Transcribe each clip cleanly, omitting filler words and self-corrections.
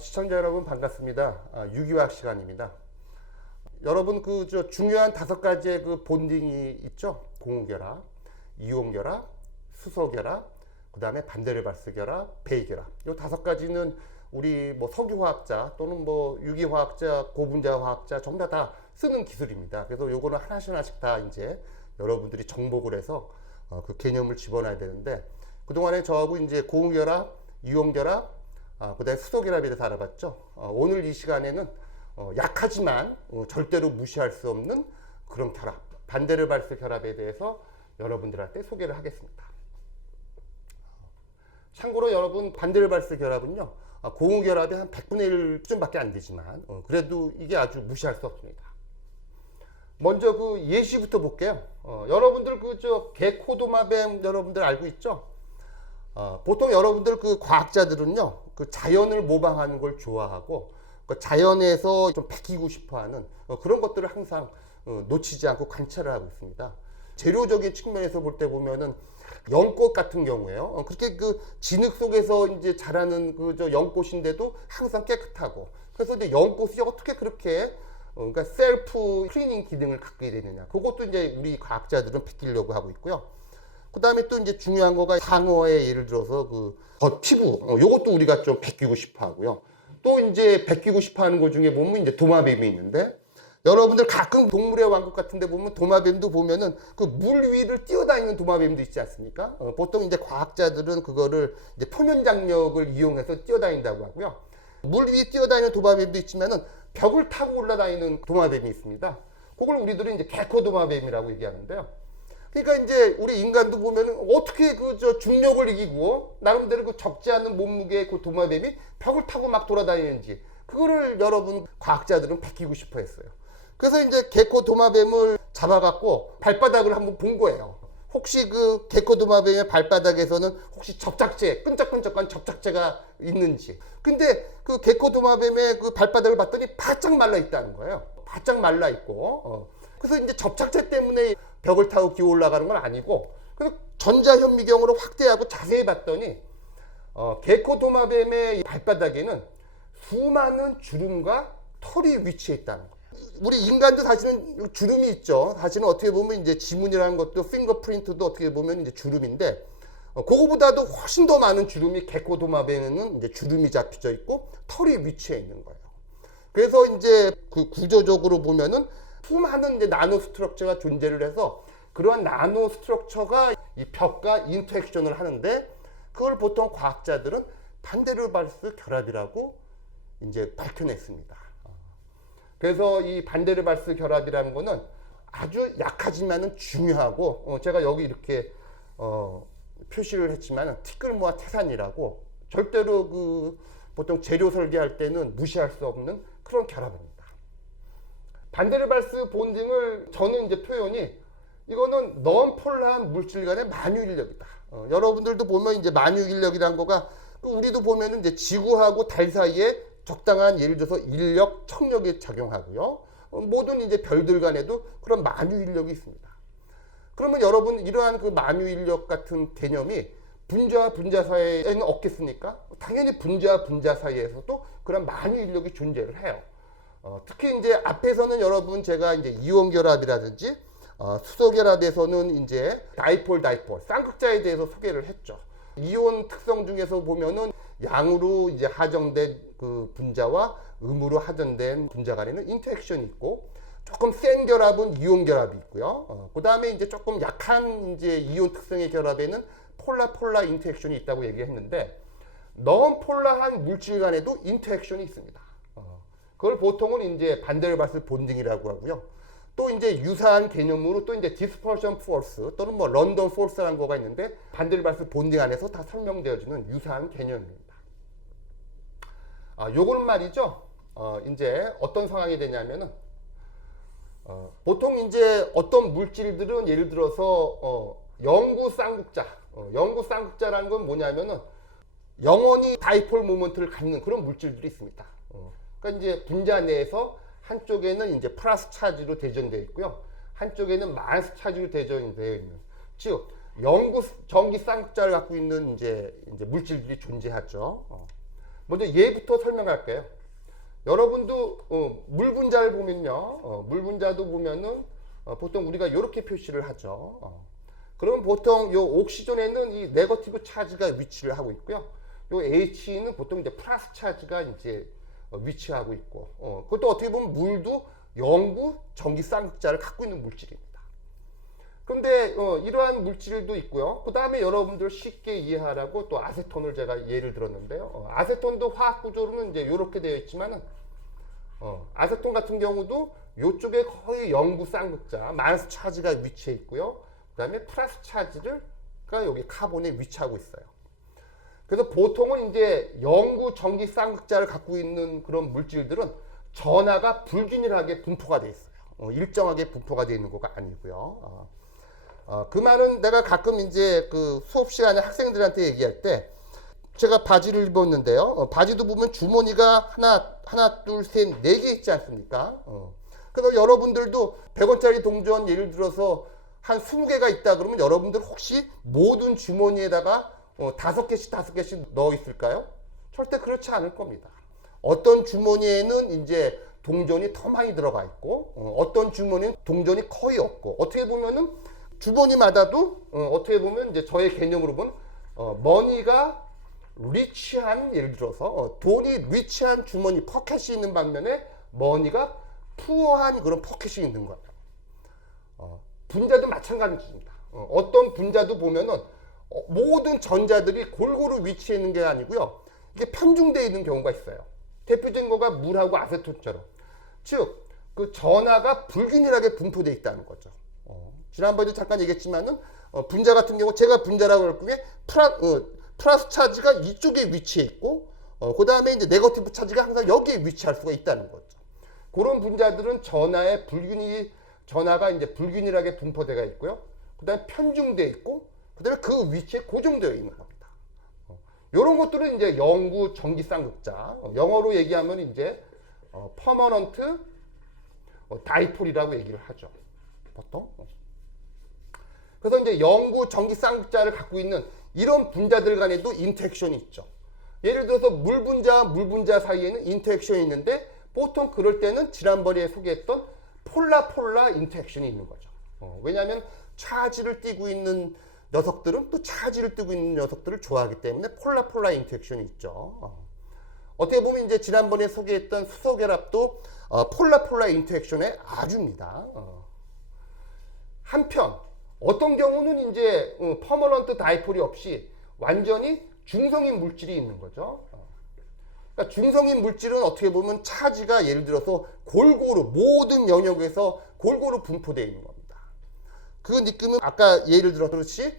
시청자 여러분 반갑습니다. 유기화학 시간입니다. 여러분 중요한 5가지의 본딩이 있죠. 공유결합, 이온결합, 수소결합, 그 다음에 반대르발스 결합, 베이결합. 이 5가지는 우리 석유화학자 또는 유기화학자, 고분자화학자 전부 다 쓰는 기술입니다. 그래서 요거는 하나씩 다 이제 여러분들이 정복을 해서 그 개념을 집어넣어야 되는데, 그동안에 저하고 이제 공유결합, 이온결합, 그 다음에 수소결합에 대해서 알아봤죠. 오늘 이 시간에는 약하지만 절대로 무시할 수 없는 그런 결합, 반대르발스 결합에 대해서 여러분들한테 소개를 하겠습니다. 참고로 여러분, 반대르발스 결합은요, 공유결합이 한 100분의 1 수준밖에 안 되지만 그래도 이게 아주 무시할 수 없습니다. 먼저 예시부터 볼게요. 여러분들 게코도마뱀 여러분들 알고 있죠? 보통 여러분들 과학자들은요, 자연을 모방하는 걸 좋아하고 자연에서 좀 베끼고 싶어하는 그런 것들을 항상 놓치지 않고 관찰을 하고 있습니다. 재료적인 측면에서 볼 때 보면은 연꽃 같은 경우에요. 그렇게 진흙 속에서 이제 자라는 연꽃인데도 항상 깨끗하고, 그래서 이제 연꽃이 어떻게 그렇게 그러니까 셀프 클리닝 기능을 갖게 되느냐, 그것도 이제 우리 과학자들은 베끼려고 하고 있고요. 그 다음에 또 이제 중요한 거가 상어의 예를 들어서 겉피부, 요것도 우리가 좀 베끼고 싶어 하고요. 또 이제 베끼고 싶어 하는 것 중에 보면 이제 도마뱀이 있는데, 여러분들 가끔 동물의 왕국 같은 데 보면 도마뱀도 보면은 물 위를 뛰어다니는 도마뱀도 있지 않습니까? 보통 이제 과학자들은 그거를 이제 표면 장력을 이용해서 뛰어다닌다고 하고요. 물 위 뛰어다니는 도마뱀도 있지만은 벽을 타고 올라다니는 도마뱀이 있습니다. 그걸 우리들은 이제 게코도마뱀이라고 얘기하는데요. 그러니까 이제 우리 인간도 보면은 어떻게 중력을 이기고 나름대로 적지 않은 몸무게의 도마뱀이 벽을 타고 막 돌아다니는지, 그거를 여러분 과학자들은 베끼고 싶어 했어요. 그래서 이제 게코도마뱀을 잡아갖고 발바닥을 한번 본 거예요. 혹시 게코도마뱀의 발바닥에서는 혹시 접착제, 끈적끈적한 접착제가 있는지. 근데 게코도마뱀의 발바닥을 봤더니 바짝 말라 있다는 거예요. 바짝 말라 있고. 그래서 이제 접착제 때문에 벽을 타고 기어 올라가는 건 아니고, 그래서 전자현미경으로 확대하고 자세히 봤더니 게코도마뱀의 발바닥에는 수많은 주름과 털이 위치해 있다는 거예요. 우리 인간도 사실은 주름이 있죠. 사실은 어떻게 보면 이제 지문이라는 것도, 핑거프린트도 어떻게 보면 이제 주름인데, 그거보다도 훨씬 더 많은 주름이 게코도마뱀에는 이제 주름이 잡혀져 있고 털이 위치해 있는 거예요. 그래서 이제 구조적으로 보면은 수많은 이제 나노 스트럭처가 존재를 해서 그러한 나노 스트럭처가 이 벽과 인터액션을 하는데, 그걸 보통 과학자들은 반데르발스 결합이라고 이제 밝혀냈습니다. 그래서 이 반데르발스 결합이라는 거는 아주 약하지만은 중요하고, 제가 여기 이렇게 표시를 했지만 티끌모아 태산이라고, 절대로 보통 재료 설계할 때는 무시할 수 없는 그런 결합입니다. 반데르발스 본딩을 저는 이제 표현이, 이거는 넌폴라한 물질 간의 만유인력이다. 여러분들도 보면 이제 만유인력이란 거가, 우리도 보면은 이제 지구하고 달 사이에 적당한 예를 들어서 인력, 청력이 작용하고요. 모든 이제 별들 간에도 그런 만유인력이 있습니다. 그러면 여러분, 이러한 만유인력 같은 개념이 분자와 분자 사이에는 없겠습니까? 당연히 분자와 분자 사이에서도 그런 만유인력이 존재를 해요. 특히 이제 앞에서는 여러분 제가 이제 이온결합이라든지 수소결합에서는 이제 다이폴, 쌍극자에 대해서 소개를 했죠. 이온 특성 중에서 보면은 양으로 이제 하정된 분자와 음으로 하정된 분자 간에는 인터액션이 있고, 조금 센 결합은 이온 결합이 있고요. 그 다음에 이제 조금 약한 이제 이온 특성의 결합에는 폴라 인터액션이 있다고 얘기했는데, 넌폴라한 물질 간에도 인터액션이 있습니다. 그걸 보통은 이제 반데르발스 본딩이라고 하고요. 또 이제 유사한 개념으로 또 이제 디스퍼션 포스 또는 런던 포스라는 거가 있는데, 반데르발스 본딩 안에서 다 설명되어지는 유사한 개념입니다. 요거는 말이죠. 이제 어떤 상황이 되냐면은, 보통 이제 어떤 물질들은 예를 들어서 영구 쌍극자라는 건 뭐냐면은 영원히 다이폴 모먼트를 갖는 그런 물질들이 있습니다. 그러니까 이제 분자 내에서 한쪽에는 이제 플러스 차지로 대전되어 있고요, 한쪽에는 마이너스 차지로 대전되어 있는, 즉 영구 전기 쌍극자를 갖고 있는 이제 물질들이 존재하죠. 먼저 얘부터 설명할게요. 여러분도 물 분자를 보면요, 물 분자도 보면은 보통 우리가 이렇게 표시를 하죠. 그러면 보통 요 옥시전에는 이 네거티브 차지가 위치를 하고 있고요. 요 H는 보통 이제 플러스 차지가 이제 위치하고 있고, 그것도 어떻게 보면 물도 영구 전기 쌍극자를 갖고 있는 물질입니다. 그런데 이러한 물질도 있고요. 그 다음에 여러분들 쉽게 이해하라고 또 아세톤을 제가 예를 들었는데요. 아세톤도 화학 구조로는 이제 이렇게 되어 있지만은 아세톤 같은 경우도 이쪽에 거의 영구 쌍극자 마이너스 차지가 위치해 있고요. 그 다음에 플러스 차지가 여기 카본에 위치하고 있어요. 그래서 보통은 이제 영구 전기 쌍극자를 갖고 있는 그런 물질들은 전하가 불균일하게 분포가 되어 있어요. 일정하게 분포가 되어 있는 거가 아니고요. 그 말은 내가 가끔 이제 그 수업 시간에 학생들한테 얘기할 때 제가 바지를 입었는데요. 바지도 보면 주머니가 하나, 둘, 셋, 네 개 있지 않습니까? 그래서 여러분들도 100원짜리 동전 예를 들어서 한 20개가 있다 그러면 여러분들 혹시 모든 주머니에다가 5개씩 넣어 있을까요? 절대 그렇지 않을 겁니다. 어떤 주머니에는 이제 동전이 더 많이 들어가 있고, 어떤 주머니는 동전이 거의 없고, 어떻게 보면은 주머니마다도 어떻게 보면 이제 저의 개념으로 보면 머니가 리치한, 예를 들어서 돈이 리치한 주머니 포켓이 있는 반면에 머니가 푸어한 그런 포켓이 있는 거예요. 분자도 마찬가지입니다. 어떤 분자도 보면은 모든 전자들이 골고루 위치해 있는 게 아니고요. 이게 편중되어 있는 경우가 있어요. 대표적인 거가 물하고 아세톤처럼. 즉, 그 전하가 불균일하게 분포되어 있다는 거죠. 지난번에도 잠깐 얘기했지만은 분자 같은 경우 제가 분자라고 할 경우에 플러스 차지가 이쪽에 위치해 있고, 그 다음에 이제 네거티브 차지가 항상 여기에 위치할 수가 있다는 거죠. 그런 분자들은 전하가 이제 불균일하게 분포되어 있고요. 그 다음에 편중되어 있고, 그 다음에 그 위치에 고정되어 있는 겁니다. 이런 것들은 이제 영구 전기 쌍극자, 영어로 얘기하면 이제 퍼머넌트 다이폴이라고 얘기를 하죠. 보통. 그래서 이제 영구 전기 쌍극자를 갖고 있는 이런 분자들 간에도 인터액션이 있죠. 예를 들어서 물 분자 사이에는 인터액션이 있는데 보통 그럴 때는 지난번에 소개했던 폴라 인터액션이 있는 거죠. 왜냐하면 차지를 띠고 있는 녀석들은 또 차지를 띠고 있는 녀석들을 좋아하기 때문에 폴라 인터액션이 있죠. 어떻게 보면 이제 지난번에 소개했던 수소결합도 폴라 인터액션의 아주입니다. 한편 어떤 경우는 이제 퍼머넌트 다이폴이 없이 완전히 중성인 물질이 있는 거죠. 그러니까 중성인 물질은 어떻게 보면 차지가 예를 들어서 골고루 모든 영역에서 골고루 분포되어 있는 겁니다. 그 느낌은 아까 예를 들어 그렇지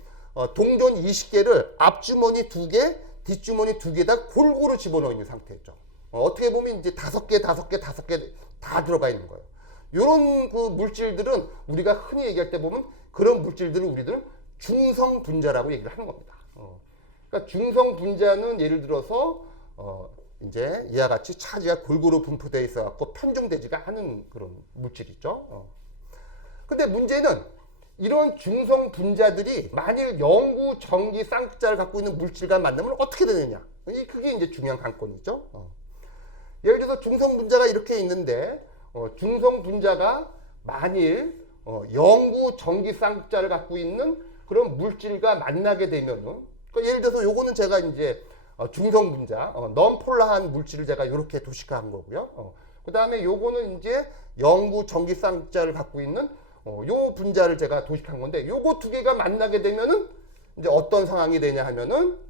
동전 20개를 앞주머니 2개, 뒷주머니 2개다 골고루 집어넣어 있는 상태죠. 어떻게 보면 이제 5개 다 들어가 있는 거예요. 이런 그 물질들은 우리가 흔히 얘기할 때 보면 그런 물질들을 우리들은 중성 분자라고 얘기를 하는 겁니다. 그러니까 중성 분자는 예를 들어서 이제 이와 같이 차지가 골고루 분포되어 있어 갖고 편중되지가 않은 그런 물질이죠. 근데 문제는 이런 중성 분자들이 만일 영구 전기 쌍극자를 갖고 있는 물질과 만나면 어떻게 되느냐? 그게 이제 중요한 관건이죠. 예를 들어서 중성 분자가 이렇게 있는데 중성 분자가 만일 영구 전기 쌍극자를 갖고 있는 그런 물질과 만나게 되면은 그러니까 예를 들어서 요거는 제가 이제 중성 분자, 넌폴라한 물질을 제가 이렇게 도식화한 거고요. 그 다음에 요거는 이제 영구 전기 쌍극자를 갖고 있는 요 분자를 제가 도식한 건데 요거 두 개가 만나게 되면은 이제 어떤 상황이 되냐 하면은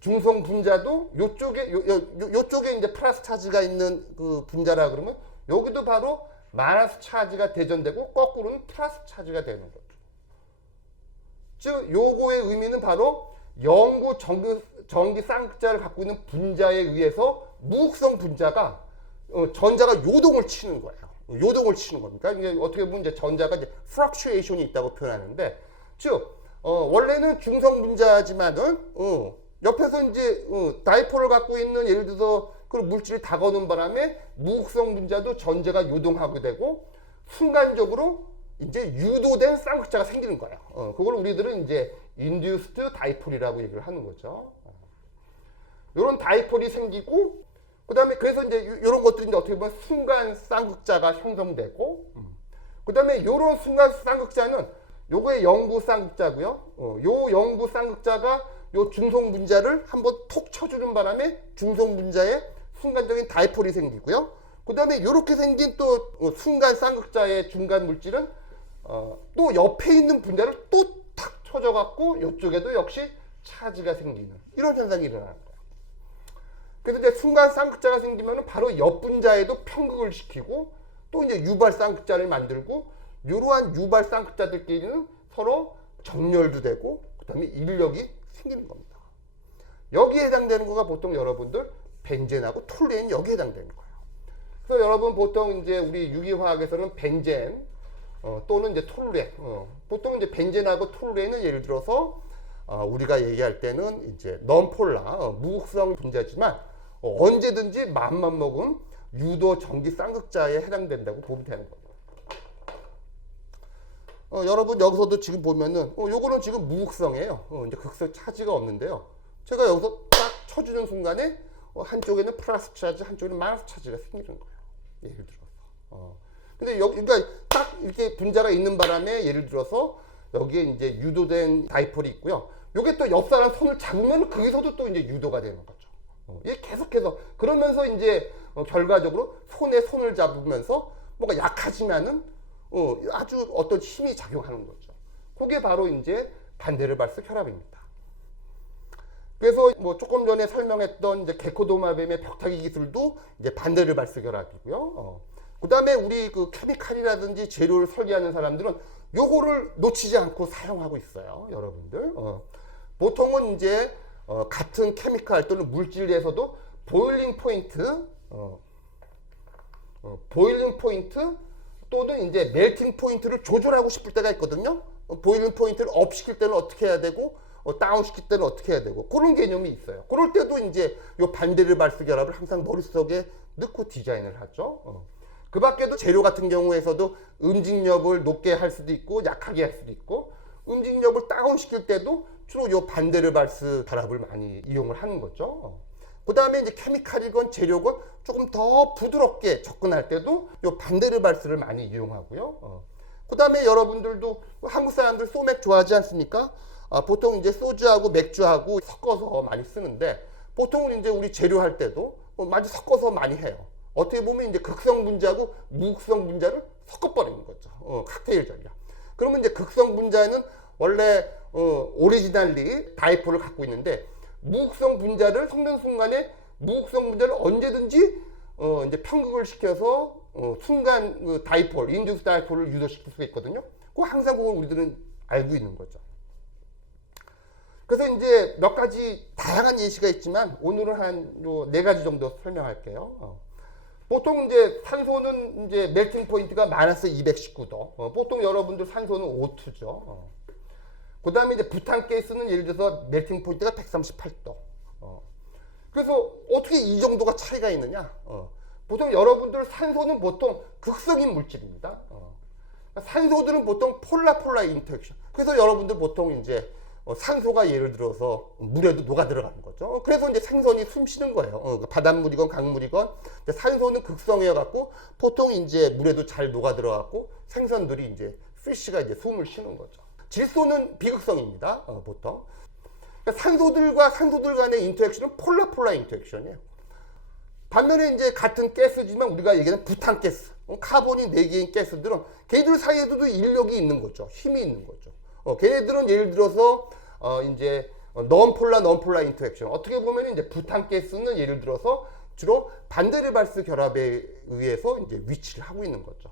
중성 분자도 요쪽에 이제 플러스 차지가 있는 그 분자라 그러면 여기도 바로 마이너스 차지가 대전되고 거꾸로는 플러스 차지가 되는 거죠. 즉 요거의 의미는 바로 영구 전기 쌍극자를 갖고 있는 분자에 의해서 무극성 분자가 전자가 요동을 치는 거예요. 요동을 치는 겁니다. 이게 어떻게 보면 이제 전자가 이제 fluctuation이 있다고 표현하는데, 즉 원래는 중성 분자지만은 옆에서 이제 다이폴을 갖고 있는 예를 들어서 그 물질이 다가오는 바람에 무극성 분자도 전자가 요동하게 되고, 순간적으로 이제 유도된 쌍극자가 생기는 거예요. 그걸 우리들은 이제 induced dipole이라고 얘기를 하는 거죠. 이런 다이폴이 생기고, 그 다음에 그래서 이제 이런 것들이 이제 어떻게 보면 순간 쌍극자가 형성되고, 그 다음에 이런 순간 쌍극자는 요거의 영구 쌍극자고요. 요 영구 쌍극자가 요 중성 분자를 한번 톡 쳐주는 바람에 중성 분자에 순간적인 다이폴이 생기고요. 그 다음에 이렇게 생긴 또 순간 쌍극자의 중간 물질은 또 옆에 있는 분자를 또 탁 쳐줘갖고 이쪽에도 역시 차지가 생기는 이런 현상이 일어나는 거예요. 그래서 이제 순간 쌍극자가 생기면 바로 옆 분자에도 편극을 시키고 또 이제 유발 쌍극자를 만들고 이러한 유발 쌍극자들끼리는 서로 정렬도 되고 그 다음에 인력이 생기는 겁니다. 여기에 해당되는 거가 보통 여러분들 벤젠하고 톨루엔 여기에 해당되는 거예요. 그래서 여러분 보통 이제 우리 유기화학에서는 벤젠 또는 이제 톨루엔 보통 이제 벤젠하고 톨루엔은 예를 들어서 우리가 얘기할 때는 이제 넌폴라 무극성 분자지만 언제든지 맘만 먹으면 유도 전기 쌍극자에 해당된다고 보면 되는 거예요. 여러분 여기서도 지금 보면은 요거는 지금 무극성이에요. 이제 극성 차지가 없는데요. 제가 여기서 딱 쳐주는 순간에 한쪽에는 플러스 차지, 한쪽에는 마이너스 차지가 생기는 거예요. 예를 들어서. 근데 여기 그러니까 딱 이렇게 분자가 있는 바람에 예를 들어서 여기에 이제 유도된 다이폴이 있고요. 요게 또 옆 사람 손을 잡으면 거기서도 또 이제 유도가 되는 거죠. 이게 계속해서 그러면서 이제 결과적으로 손에 손을 잡으면서 뭔가 약하지만은 아주 어떤 힘이 작용하는 거죠. 그게 바로 이제 반데르발스 혈압입니다. 그래서 뭐 조금 전에 설명했던 이제 게코도마뱀의 벽타기 기술도 이제 반데르발스 결합이고요. 그 다음에 우리 그 케미칼이라든지 재료를 설계하는 사람들은 요거를 놓치지 않고 사용하고 있어요, 여러분들. 보통은 이제 같은 케미칼 또는 물질에서도 보일링 포인트, 보일링 포인트 또는 이제 멜팅 포인트를 조절하고 싶을 때가 있거든요. 보일링 포인트를 업 시킬 때는 어떻게 해야 되고 다운 시킬 때는 어떻게 해야 되고 그런 개념이 있어요. 그럴 때도 이제 요 반데르발스 결합을 항상 머릿속에 넣고 디자인을 하죠. 그 밖에도 재료 같은 경우에서도 음직력을 높게 할 수도 있고 약하게 할 수도 있고 음직력을 다운 시킬 때도 주로 요 반데르발스 결합을 많이 이용을 하는 거죠. 그 다음에 이제 케미칼이건 재료건 조금 더 부드럽게 접근할 때도 요 반데르발스를 많이 이용하고요. 그 다음에 여러분들도 한국 사람들 소맥 좋아하지 않습니까? 보통 이제 소주하고 맥주하고 섞어서 많이 쓰는데 보통은 이제 우리 재료 할 때도 많이 섞어서 많이 해요. 어떻게 보면 이제 극성 분자하고 무극성 분자를 섞어버리는 거죠. 칵테일 전략. 그러면 이제 극성 분자에는 원래 오리지널리 다이폴을 갖고 있는데 무극성 분자를 섞는 순간에 무극성 분자를 언제든지 이제 편극을 시켜서 순간 그 다이폴, 인듀스 다이폴을 유도시킬 수가 있거든요. 그 항상 그걸 우리들은 알고 있는 거죠. 그래서 이제 몇 가지 다양한 예시가 있지만 오늘은 한 요 4가지 정도 설명할게요. 보통 이제 산소는 이제 멜팅 포인트가 마이너스 219도. 보통 여러분들 산소는 O2죠. 그 다음에 이제 부탄가스는 예를 들어서 멜팅 포인트가 138도. 그래서 어떻게 이 정도가 차이가 있느냐? 보통 여러분들 산소는 보통 극성인 물질입니다. 산소들은 보통 폴라 인터랙션. 그래서 여러분들 보통 이제 산소가 예를 들어서 물에도 녹아 들어가는 거죠. 그래서 이제 생선이 숨 쉬는 거예요. 바닷물이건 강물이건 산소는 극성이어 갖고 보통 이제 물에도 잘 녹아 들어갔고 생선들이 이제 피쉬가 이제 숨을 쉬는 거죠. 질소는 비극성입니다. 보통. 그러니까 산소들과 산소들 간의 인터랙션은 폴라 인터랙션이에요. 반면에 이제 같은 가스지만 우리가 얘기하는 부탄가스, 카본이 4개인 가스들은 걔들 사이에도 인력이 있는 거죠. 힘이 있는 거죠. 걔네들은 예를 들어서 이제 넌폴라 인터랙션. 어떻게 보면 이제 부탄가스는 예를 들어서 주로 반데르발스 결합에 의해서 이제 위치를 하고 있는 거죠.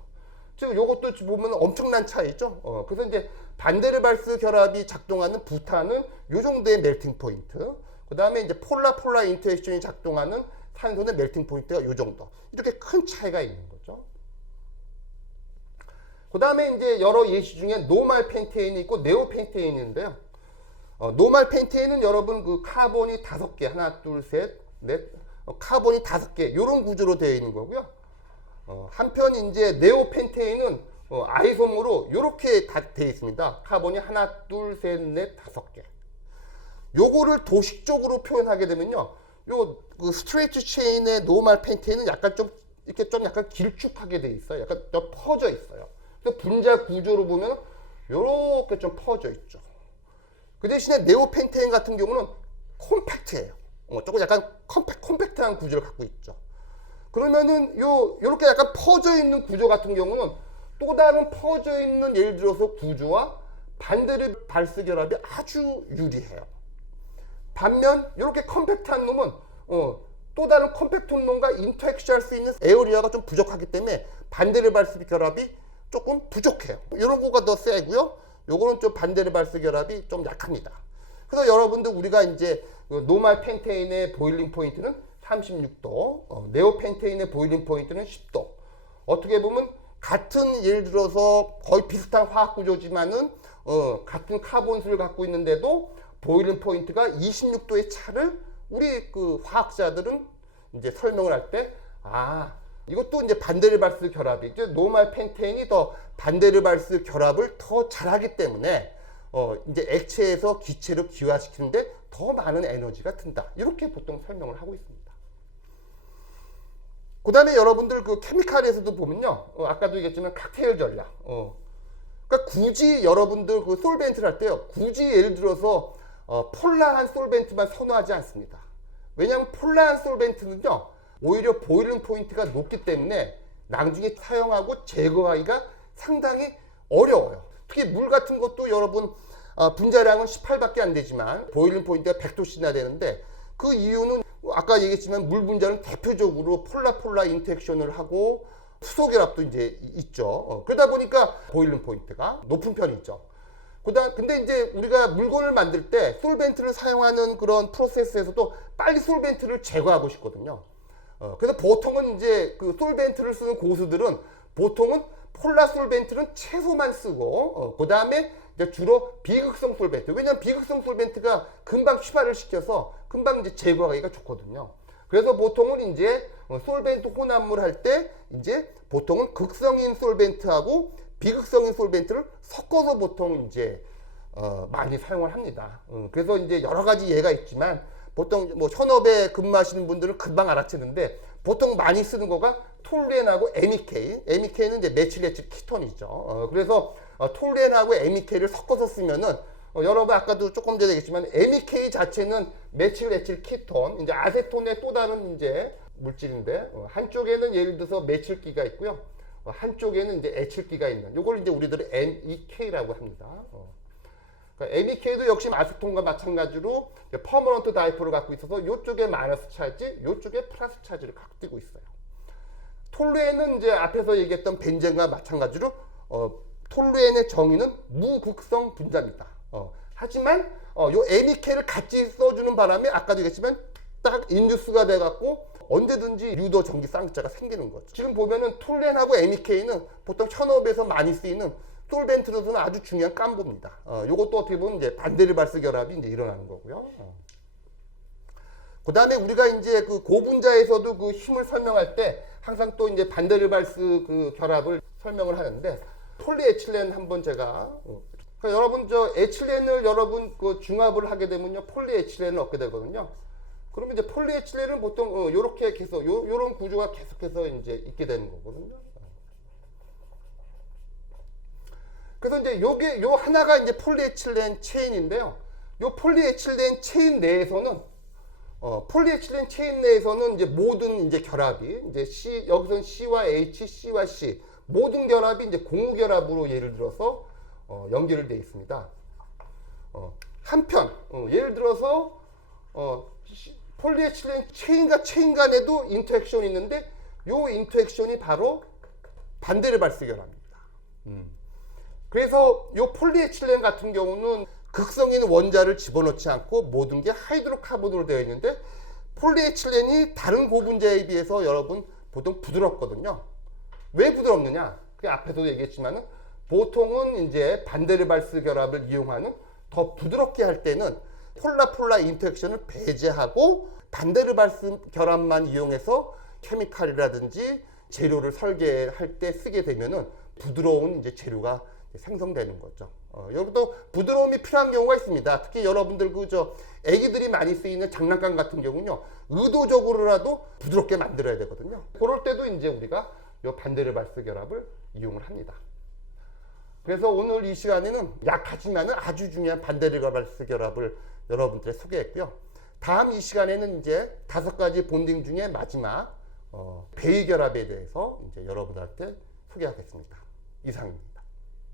즉 요것도 보면 엄청난 차이죠. 그래서 이제 반데르발스 결합이 작동하는 부탄은 요 정도의 멜팅 포인트. 그다음에 이제 폴라 인터랙션이 작동하는 산소는 멜팅 포인트가 요 정도. 이렇게 큰 차이가 있는 거죠. 그 다음에 이제 여러 예시 중에 노말 펜테인이 있고 네오 펜테인이 있는데요. 노말 펜테인은 여러분 그 카본이 5개, 하나, 둘, 셋, 넷, 카본이 5개, 이런 구조로 되어 있는 거고요. 한편 이제 네오펜테인은 아이소모로 이렇게 다 되어 있습니다. 카본이 하나, 둘, 셋, 넷, 5개. 요거를 도식적으로 표현하게 되면요, 요 그 스트레이트 체인의 노멀 펜테인은 약간 좀 이렇게 좀 약간 길쭉하게 돼 있어요. 약간 좀 퍼져 있어요. 그래서 분자 구조로 보면 요렇게 좀 퍼져 있죠. 그 대신에 네오펜테인 같은 경우는 콤팩트해요. 조금 약간 콤팩트한 구조를 갖고 있죠. 그러면은 요렇게 약간 퍼져 있는 구조 같은 경우는 또 다른 퍼져 있는 예를 들어서 구조와 반대를 발스 결합이 아주 유리해요. 반면 이렇게 컴팩트한 놈은 또 다른 컴팩트 놈과 인터액션 할 수 있는 에어리아가 좀 부족하기 때문에 반대를 발스 결합이 조금 부족해요. 이런 거가 더 세고요. 요거는 좀 반대를 발스 결합이 좀 약합니다. 그래서 여러분들 우리가 이제 노멀 펜테인의 보일링 포인트는 36도, 네오펜테인의 보일링 포인트는 10도. 어떻게 보면 같은 예를 들어서 거의 비슷한 화학 구조지만은 같은 카본수를 갖고 있는데도 보일링 포인트가 26도의 차를 우리 그 화학자들은 이제 설명을 할 때 이것도 이제 반데르발스 결합이 이제 노멀 펜테인이 더 반데르발스 결합을 더 잘하기 때문에 이제 액체에서 기체로 기화시키는데 더 많은 에너지가 든다. 이렇게 보통 설명을 하고 있습니다. 그 다음에 여러분들 그 케미칼에서도 보면요, 아까도 얘기했지만 칵테일 전략. 그러니까 굳이 여러분들 그 솔벤트를 할 때요, 굳이 예를 들어서 폴라한 솔벤트만 선호하지 않습니다. 왜냐하면 폴라한 솔벤트는요, 오히려 보일링 포인트가 높기 때문에 나중에 사용하고 제거하기가 상당히 어려워요. 특히 물 같은 것도 여러분 분자량은 18밖에 안 되지만 보일링 포인트가 100도씩이나 되는데, 그 이유는 아까 얘기했지만 물 분자는 대표적으로 폴라 인터액션을 하고 수소 결합도 이제 있죠. 그러다 보니까 보일링 포인트가 높은 편이죠. 근데 이제 우리가 물건을 만들 때 솔벤트를 사용하는 그런 프로세스에서도 빨리 솔벤트를 제거하고 싶거든요. 그래서 보통은 이제 그 솔벤트를 쓰는 고수들은 보통은 폴라 솔벤트는 최소만 쓰고, 그 다음에 주로 비극성 솔벤트. 왜냐하면 비극성 솔벤트가 금방 휘발을 시켜서 금방 이제 제거하기가 좋거든요. 그래서 보통은 이제 솔벤트 혼합물 할 때 이제 보통은 극성인 솔벤트하고 비극성인 솔벤트를 섞어서 보통 이제 많이 사용을 합니다. 그래서 이제 여러 가지 예가 있지만 보통 뭐 현업에 근무하시는 분들은 금방 알아채는데 보통 많이 쓰는 거가 톨루엔하고 MEK. MEK는 이제 메칠에틸 키톤이죠. 그래서 톨루엔하고 MEK를 섞어서 쓰면은 여러분 아까도 조금 전에 얘기했지만 MEK 자체는 메칠에틸 키톤, 이제 아세톤의 또 다른 이제 물질인데 한쪽에는 예를 들어서 메칠기가 있고요. 한쪽에는 이제 에칠기가 있는 요걸 이제 우리들은 MEK라고 합니다. 그러니까 MEK도 역시 아세톤과 마찬가지로 퍼머넌트 다이폴을 갖고 있어서 이쪽에 마이너스 차지, 이쪽에 플러스 차지를 갖고 있어요. 톨루엔은 이제 앞에서 얘기했던 벤젠과 마찬가지로 톨루엔의 정의는 무극성 분자입니다. 하지만 요 MEK를 같이 써주는 바람에 아까도 얘기했지만 딱 인듀스가 돼갖고 언제든지 유도 전기 쌍자가 생기는 거죠. 지금 보면은 톨루엔하고 MEK는 보통 현업에서 많이 쓰이는 솔벤트로서는 아주 중요한 깜보입니다. 요것도 어떻게 보면 이제 반데르발스 결합이 이제 일어나는 거고요. 그 다음에 우리가 이제 그 고분자에서도 그 힘을 설명할 때 항상 또 이제 반데르발스 그 결합을 설명을 하는데, 폴리에틸렌 한번 제가 그러니까 여러분 저 에틸렌을 여러분 그 중합을 하게 되면요 폴리에틸렌을 얻게 되거든요. 그러면 이제 폴리에틸렌은 보통 요렇게 계속 요런 구조가 계속해서 이제 있게 되는 거거든요. 그래서 이제 요게 요 하나가 이제 폴리에틸렌 체인인데요. 요 폴리에틸렌 체인 내에서는 폴리에틸렌 체인 내에서는 이제 모든 이제 결합이 이제 여기서는 C와 H, C와 C 모든 결합이 이제 공유 결합으로 예를 들어서 연결되어 있습니다. 한편 예를 들어서 폴리에틸렌 체인과 체인 간에도 인터액션이 있는데 요 인터액션이 바로 반데르발스 결합입니다. 그래서 요 폴리에틸렌 같은 경우는 극성인 원자를 집어넣지 않고 모든 게 하이드로카본으로 되어 있는데, 폴리에틸렌이 다른 고분자에 비해서 여러분 보통 부드럽거든요. 왜 부드럽느냐? 그 앞에서도 얘기했지만은 보통은 이제 반데르발스 결합을 이용하는 더 부드럽게 할 때는 폴라 인터액션을 배제하고 반데르발스 결합만 이용해서 케미칼이라든지 재료를 설계할 때 쓰게 되면은 부드러운 이제 재료가 생성되는 거죠. 여러분도 부드러움이 필요한 경우가 있습니다. 특히 여러분들 애기들이 많이 쓰이는 장난감 같은 경우는요, 의도적으로라도 부드럽게 만들어야 되거든요. 그럴 때도 이제 우리가 이 반데르발스 결합을 이용을 합니다. 그래서 오늘 이 시간에는 약하지만은 아주 중요한 반데르발스 결합을 여러분들에 소개했고요. 다음 이 시간에는 이제 5가지 본딩 중에 마지막 베이 결합에 대해서 이제 여러분들한테 소개하겠습니다. 이상입니다.